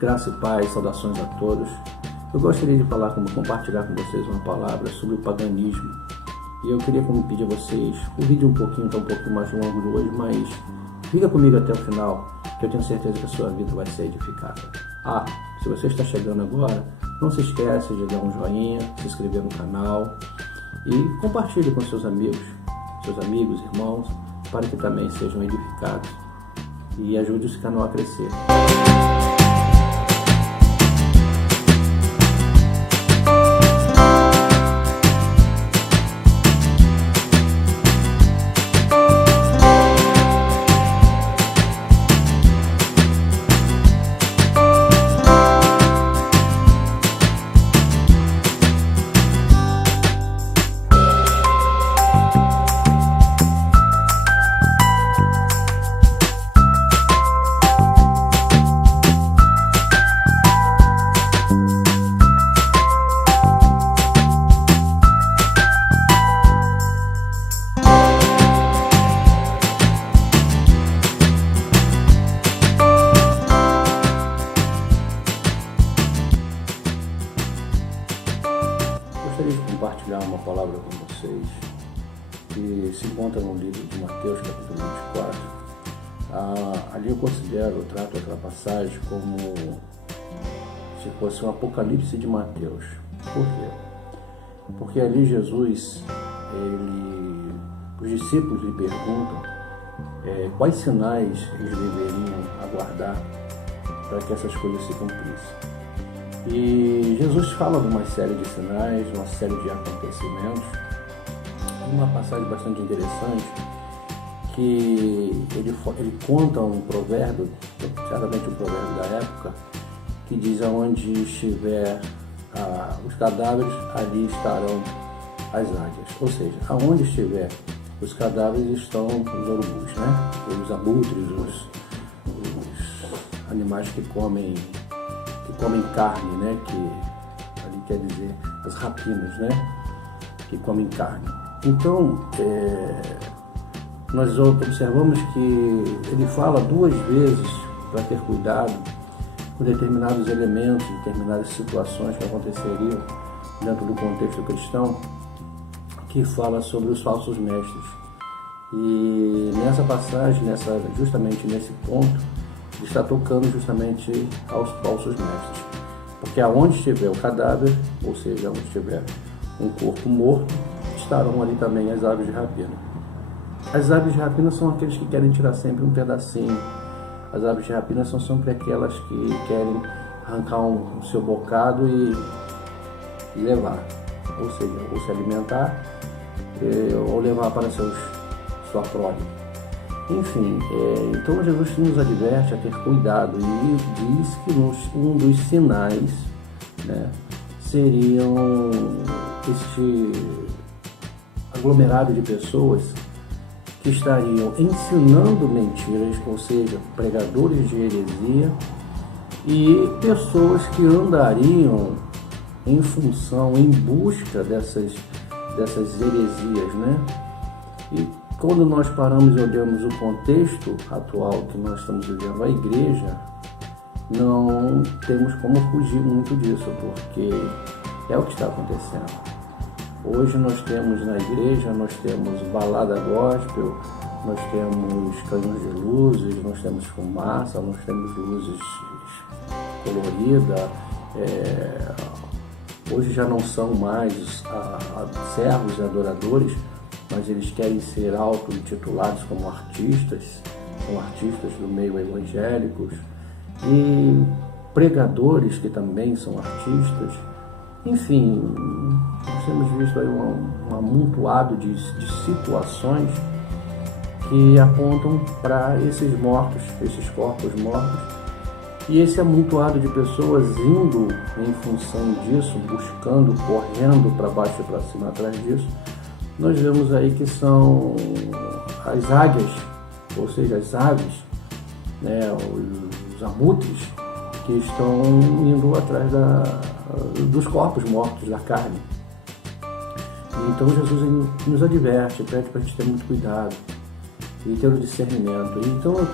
Graça e paz, saudações a todos. Eu gostaria de compartilhar com vocês uma palavra sobre o paganismo. E eu queria pedir a vocês, o vídeo está um pouquinho mais longo de hoje, mas fica comigo até o final, que eu tenho certeza que a sua vida vai ser edificada. Se você está chegando agora, não se esqueça de dar um joinha, se inscrever no canal e compartilhe com seus amigos, irmãos, para que também sejam edificados e ajude esse canal a crescer. Gostaria de compartilhar uma palavra com vocês que se encontra no livro de Mateus, capítulo 24. Ali eu trato aquela passagem como se fosse um apocalipse de Mateus. Por quê? Porque ali Jesus, os discípulos lhe perguntam quais sinais eles deveriam aguardar para que essas coisas se cumprissem. E Jesus fala de uma série de sinais, uma série de acontecimentos, uma passagem bastante interessante, que ele conta um provérbio, certamente um provérbio da época, que diz: aonde estiver os cadáveres, ali estarão as águias. Ou seja, aonde estiver os cadáveres estão os urubus, né? Os abutres, os animais que comem carne, né? Que ali quer dizer as rapinas, né? Que comem carne. Então, nós observamos que ele fala duas vezes para ter cuidado com determinados elementos, determinadas situações que aconteceriam dentro do contexto cristão, que fala sobre os falsos mestres. E nessa passagem, justamente nesse ponto, ele está tocando justamente aos falsos mestres. Porque aonde estiver o cadáver, ou seja, onde estiver um corpo morto, estarão ali também as aves de rapina. As aves de rapina são aqueles que querem tirar sempre um pedacinho. As aves de rapina são sempre aquelas que querem arrancar o seu bocado e levar. Ou seja, ou se alimentar, ou levar para sua prole. Enfim, então Jesus nos adverte a ter cuidado e diz que um dos sinais, né, seriam este aglomerado de pessoas que estariam ensinando mentiras, ou seja, pregadores de heresia, e pessoas que andariam em busca dessas heresias, né? E quando nós paramos e olhamos o contexto atual que nós estamos vivendo, a igreja, não temos como fugir muito disso, porque é o que está acontecendo. Hoje nós temos na igreja, nós temos balada gospel, nós temos canhões de luzes, nós temos fumaça, nós temos luzes coloridas. Hoje já não são mais servos e adoradores, mas eles querem ser auto-intitulados como artistas, são artistas do meio evangélicos, e pregadores que também são artistas. Enfim, nós temos visto aí um amontoado de situações que apontam para esses corpos mortos, e esse amontoado de pessoas indo em função disso, buscando, correndo para baixo e para cima atrás disso. Nós vemos aí que são as águias, ou seja, as aves, né, os abutres, que estão indo atrás dos corpos mortos, da carne. Então Jesus nos adverte, pede para a gente ter muito cuidado e ter o discernimento. Então eu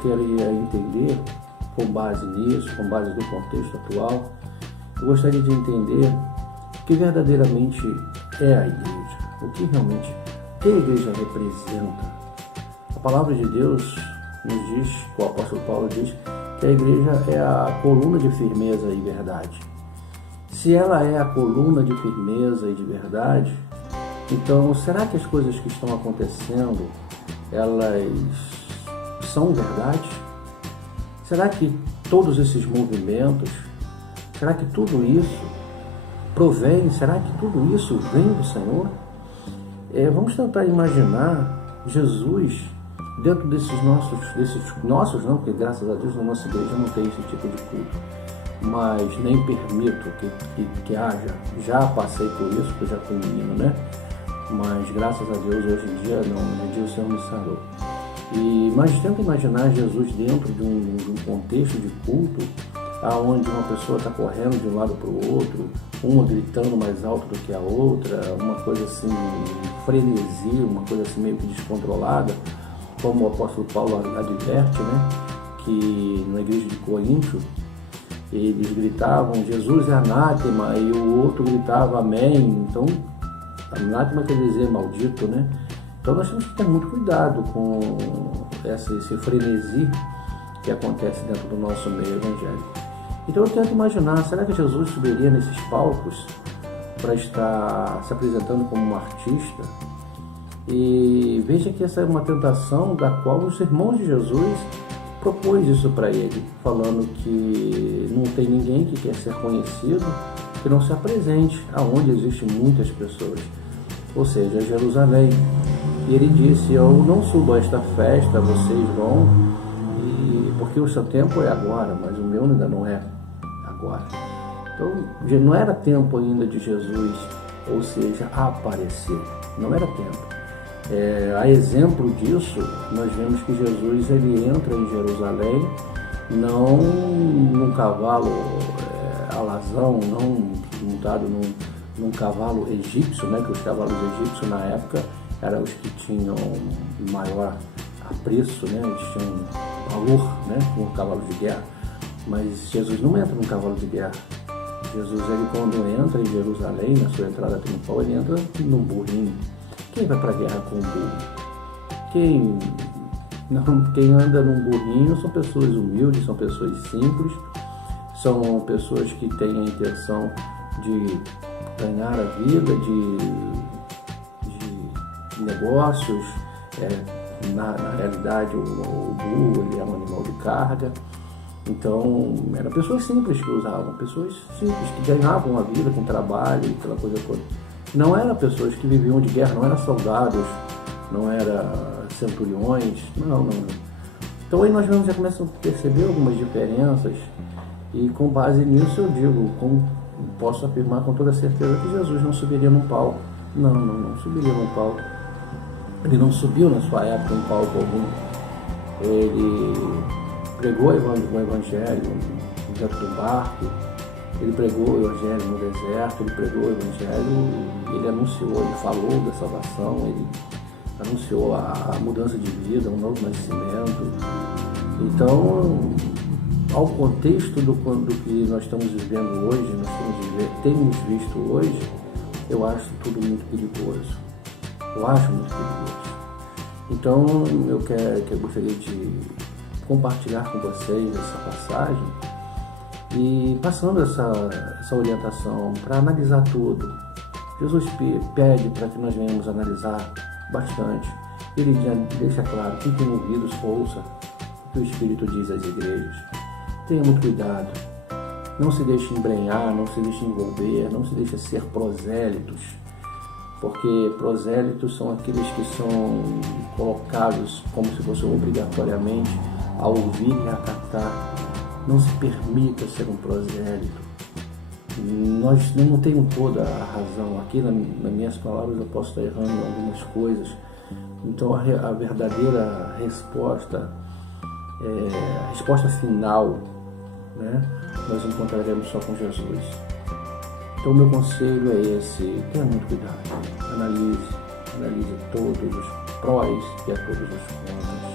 queria entender com base nisso, com base no contexto atual, eu gostaria de entender o que verdadeiramente é a igreja, o que a igreja representa. A palavra de Deus nos diz, o apóstolo Paulo diz, que a igreja é a coluna de firmeza e verdade. Se ela é a coluna de firmeza e de verdade, então será que as coisas que estão acontecendo, elas são verdade? Será que todos esses movimentos, será que tudo isso provém, será que tudo isso vem do Senhor? Vamos tentar imaginar Jesus dentro desses nossos não, porque graças a Deus na nossa igreja não tem esse tipo de culto, mas nem permito que haja. Já passei por isso, porque eu já fui menino, né? Mas graças a Deus hoje em dia não, hoje em dia o Senhor me sarou. Mas tenta imaginar Jesus dentro de um contexto de culto, aonde uma pessoa está correndo de um lado para o outro, uma gritando mais alto do que a outra, uma coisa assim, frenesi, uma coisa assim meio que descontrolada, como o apóstolo Paulo adverte, né? Que na igreja de Corinto, eles gritavam, Jesus é anátema, e o outro gritava, amém. Então, anátema quer dizer maldito, né? Então nós temos que ter muito cuidado com esse frenesi que acontece dentro do nosso meio evangélico. Então eu tento imaginar, será que Jesus subiria nesses palcos para estar se apresentando como um artista? E veja que essa é uma tentação da qual os irmãos de Jesus propôs isso para ele, falando que não tem ninguém que quer ser conhecido que não se apresente aonde existem muitas pessoas, ou seja, Jerusalém. E ele disse, eu não subo a esta festa, vocês vão, porque o seu tempo é agora, mas o meu ainda não é agora. Então, não era tempo ainda de Jesus, ou seja, aparecer, não era tempo. A exemplo disso, nós vemos que Jesus ele entra em Jerusalém, não num cavalo alazão, não montado num cavalo egípcio, né, que os cavalos egípcios na época eram os que tinham maior apreço, né, eles tinham valor, né, como cavalo de guerra. Mas Jesus não entra num cavalo de guerra. Jesus, ele quando entra em Jerusalém, na sua entrada triunfal, ele entra num burrinho. Quem vai para a guerra com um burro? Quem anda num burrinho são pessoas humildes, são pessoas simples, são pessoas que têm a intenção de ganhar a vida, de negócios. Na realidade, o burro ele é um animal de carga. Então, eram pessoas simples que usavam, pessoas simples que ganhavam a vida com trabalho e aquela coisa toda. Não eram pessoas que viviam de guerra, não eram soldados, não eram centuriões, não. Então aí nós já começamos a perceber algumas diferenças e com base nisso eu digo, posso afirmar com toda certeza que Jesus não subiria num palco. Não subiria num palco. Ele não subiu na sua época em palco algum. Ele pregou o evangelho dentro do barco, ele pregou o evangelho no deserto, ele pregou o evangelho, ele anunciou, ele falou da salvação, ele anunciou a mudança de vida, um novo nascimento. Então, ao contexto do que nós estamos vivendo hoje, temos visto hoje, eu acho tudo muito perigoso. Eu acho muito perigoso. Então, eu gostaria de compartilhar com vocês essa passagem e passando essa orientação para analisar tudo. Jesus pede para que nós venhamos analisar bastante. Ele deixa claro, quem tem ouvidos ouça o que o Espírito diz às igrejas. Tenha muito cuidado, não se deixe embrenhar, não se deixe envolver, não se deixe ser prosélitos, porque prosélitos são aqueles que são colocados como se fosse obrigatoriamente a ouvir e acatar. Não se permita ser um prosélito. Nós não temos toda a razão. Aqui nas minhas palavras eu posso estar errando em algumas coisas. Então a verdadeira resposta, a resposta final, né, nós encontraremos só com Jesus. Então o meu conselho é esse: tenha muito cuidado, analise todos os prós e a todos os contras.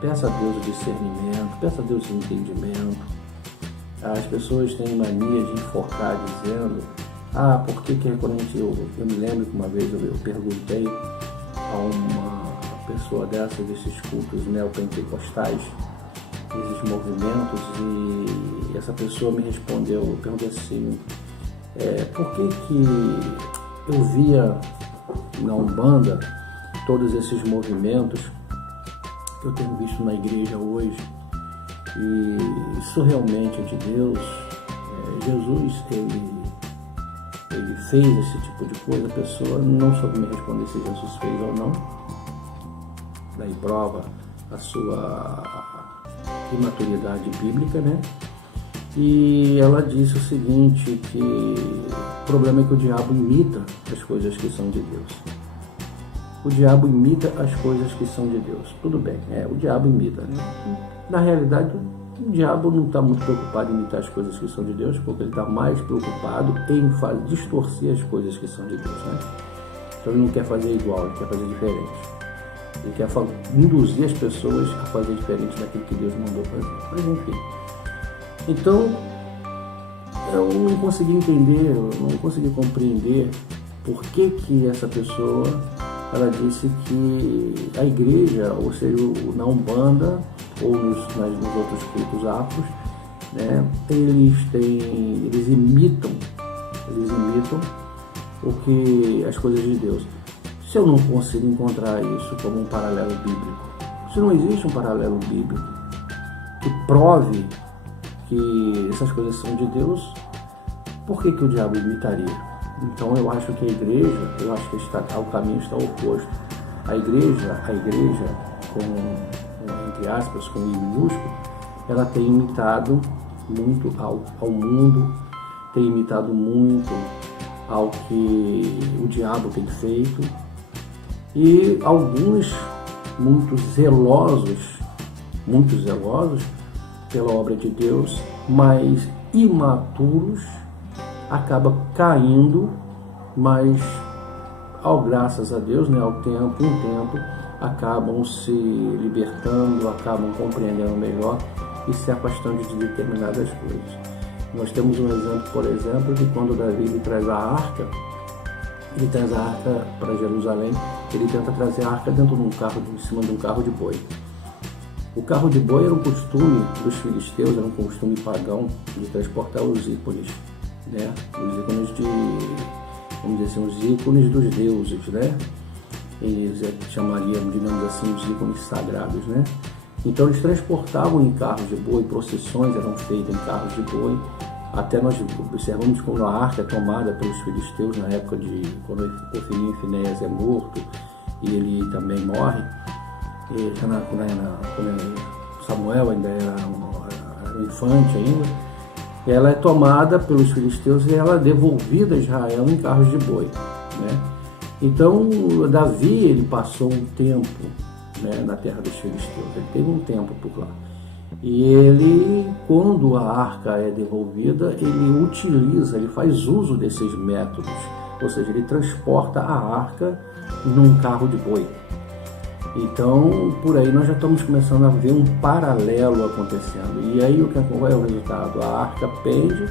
Peça a Deus o discernimento, peça a Deus o entendimento. As pessoas têm mania de enfocar dizendo, por que quando eu me lembro que uma vez eu perguntei a uma pessoa desses cultos neopentecostais, esses movimentos, e essa pessoa me respondeu, eu perguntei assim, por que eu via na Umbanda todos esses movimentos que eu tenho visto na igreja hoje, e isso realmente é de Deus? Jesus, ele fez esse tipo de coisa? A pessoa não soube me responder se Jesus fez ou não, daí prova a sua imaturidade bíblica, né? E ela disse o seguinte, que o problema é que o diabo imita as coisas que são de Deus. O diabo imita as coisas que são de Deus. Tudo bem, o diabo imita, né? Na realidade, o diabo não está muito preocupado em imitar as coisas que são de Deus, porque ele está mais preocupado em distorcer as coisas que são de Deus, né? Então ele não quer fazer igual, ele quer fazer diferente. Ele quer induzir as pessoas a fazer diferente daquilo que Deus mandou fazer. Mas enfim. Então, eu não consegui entender, eu não consegui compreender por que essa pessoa, ela disse que a igreja, ou seja, na Umbanda ou nos outros cultos afros, né, eles imitam as coisas de Deus. Se eu não consigo encontrar isso como um paralelo bíblico, se não existe um paralelo bíblico que prove que essas coisas são de Deus, por que o diabo imitaria? Então eu acho que a igreja, o caminho está oposto. A igreja, entre aspas, com I minúsculo, ela tem imitado muito ao mundo, tem imitado muito ao que o diabo tem feito, e alguns muito zelosos pela obra de Deus, mas imaturos, acaba caindo, mas graças a Deus, né, ao tempo, acabam se libertando, acabam compreendendo melhor e se afastando de determinadas coisas. Nós temos um exemplo, por exemplo, de quando Davi ele traz a arca para Jerusalém, ele tenta trazer a arca dentro de um carro, em cima de um carro de boi. O carro de boi era um costume dos filisteus, era um costume pagão de transportar os ícones, né? Os ícones vamos dizer assim, os ícones dos deuses, né? Eles chamariam, digamos assim, os ícones sagrados, né? Então eles transportavam em carros de boi, procissões eram feitas em carros de boi. Até nós observamos quando a arca é tomada pelos filisteus na época de quando Ofni e Finéias é morto e ele também morre. E quando Samuel ainda era um infante ainda, ela é tomada pelos filisteus e ela é devolvida a Israel em carros de boi, né? Então Davi ele passou um tempo, né, na terra dos filisteus, ele teve um tempo por lá. E ele, quando a arca é devolvida, ele faz uso desses métodos, ou seja, ele transporta a arca num carro de boi. Então, por aí nós já estamos começando a ver um paralelo acontecendo. E aí qual é o resultado? A arca pende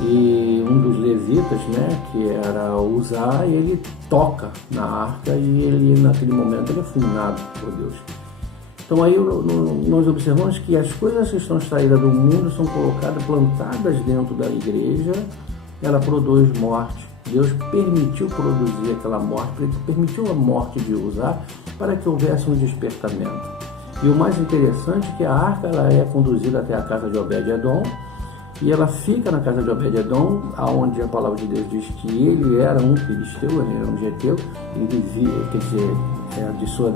e um dos levitas, né, que era Uzá, ele toca na arca e ele, naquele momento, ele é fulminado por Deus. Então aí nós observamos que as coisas que estão saídas do mundo são colocadas, plantadas dentro da igreja, ela produz morte. Deus permitiu produzir aquela morte, permitiu a morte de Uzá para que houvesse um despertamento. E o mais interessante é que a arca ela é conduzida até a casa de Obed-Edom, e ela fica na casa de Obed-Edom, onde a palavra de Deus diz que ele era um filisteu, ele era um geteu, ele vivia, quer dizer, de sua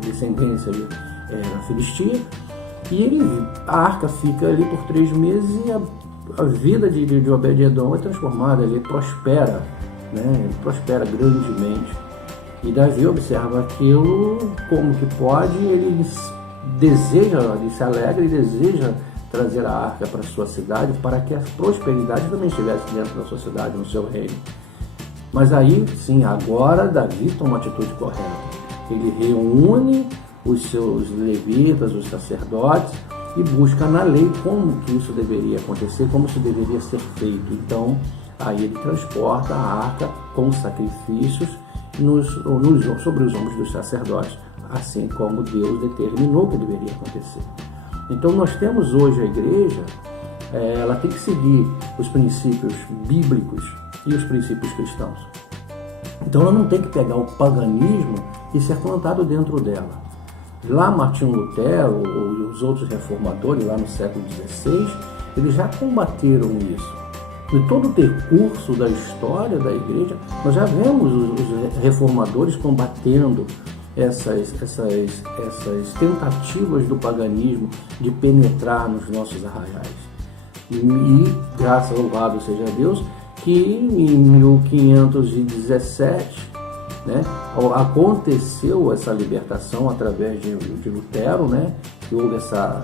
descendência ele era filistia, e a arca fica ali por 3 meses e a vida de Obed-Edom é transformada, ele prospera, né? Ele prospera grandemente. E Davi observa aquilo, como que pode, ele se alegra e deseja trazer a arca para a sua cidade, para que a prosperidade também estivesse dentro da sua cidade, no seu reino. Mas aí, sim, agora Davi toma uma atitude correta. Ele reúne os seus levitas, os sacerdotes, e busca na lei como que isso deveria acontecer, como isso deveria ser feito. Então, aí ele transporta a arca com sacrifícios sobre os ombros dos sacerdotes, assim como Deus determinou que deveria acontecer. Então, nós temos hoje a igreja, ela tem que seguir os princípios bíblicos e os princípios cristãos. Então, ela não tem que pegar o paganismo e ser plantado dentro dela. Lá Martinho Lutero ou os outros reformadores, lá no século XVI, eles já combateram isso. Em todo o percurso da história da igreja, nós já vemos os reformadores combatendo essas tentativas do paganismo de penetrar nos nossos arraiais. E graças ao louvado seja Deus, que em 1517, aconteceu essa libertação através de Lutero, que houve essa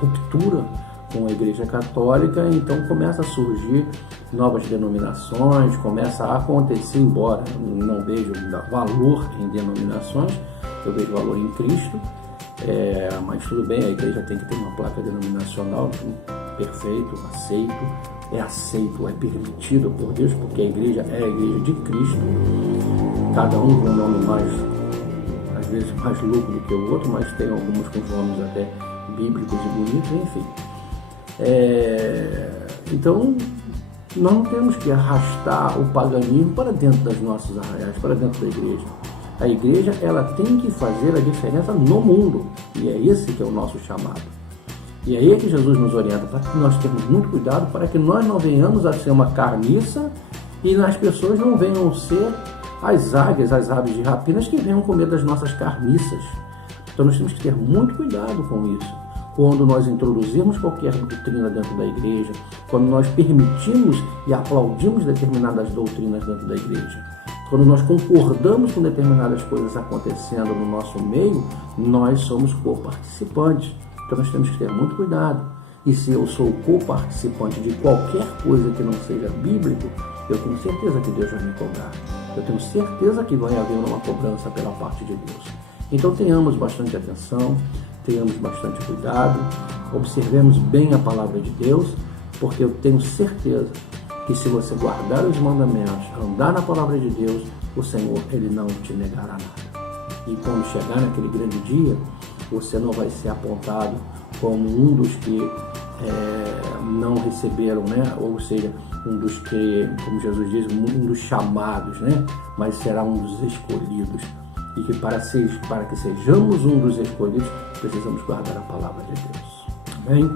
ruptura com a Igreja Católica. Então começa a surgir novas denominações, começa a acontecer, embora não vejo valor em denominações, eu vejo valor em Cristo, mas tudo bem, a igreja tem que ter uma placa denominacional, perfeito, aceito, é permitido por Deus, porque a igreja é a igreja de Cristo, cada um com um nome às vezes mais louco do que o outro, mas tem alguns com nomes até bíblicos e bonitos, enfim. Então, nós não temos que arrastar o paganismo para dentro das nossas arraiais, para dentro da igreja. A igreja, ela tem que fazer a diferença no mundo, e é esse que é o nosso chamado. E aí é que Jesus nos orienta, para que nós tenhamos muito cuidado, para que nós não venhamos a ser uma carniça e as pessoas não venham ser as águias, as aves de rapinas que venham comer das nossas carniças. Então nós temos que ter muito cuidado com isso. Quando nós introduzirmos qualquer doutrina dentro da igreja, quando nós permitimos e aplaudimos determinadas doutrinas dentro da igreja, quando nós concordamos com determinadas coisas acontecendo no nosso meio, nós somos co-participantes. Então nós temos que ter muito cuidado. E se eu sou co-participante de qualquer coisa que não seja bíblico, eu tenho certeza que Deus vai me cobrar. Eu tenho certeza que vai haver uma cobrança pela parte de Deus. Então tenhamos bastante atenção, tenhamos bastante cuidado, observemos bem a palavra de Deus, porque eu tenho certeza que se você guardar os mandamentos, andar na palavra de Deus, o Senhor, Ele não te negará nada. E quando chegar naquele grande dia, você não vai ser apontado como um dos que não receberam, ou seja, um dos que, como Jesus diz, um dos chamados, mas será um dos escolhidos. E que para que sejamos um dos escolhidos, precisamos guardar a palavra de Deus. Amém?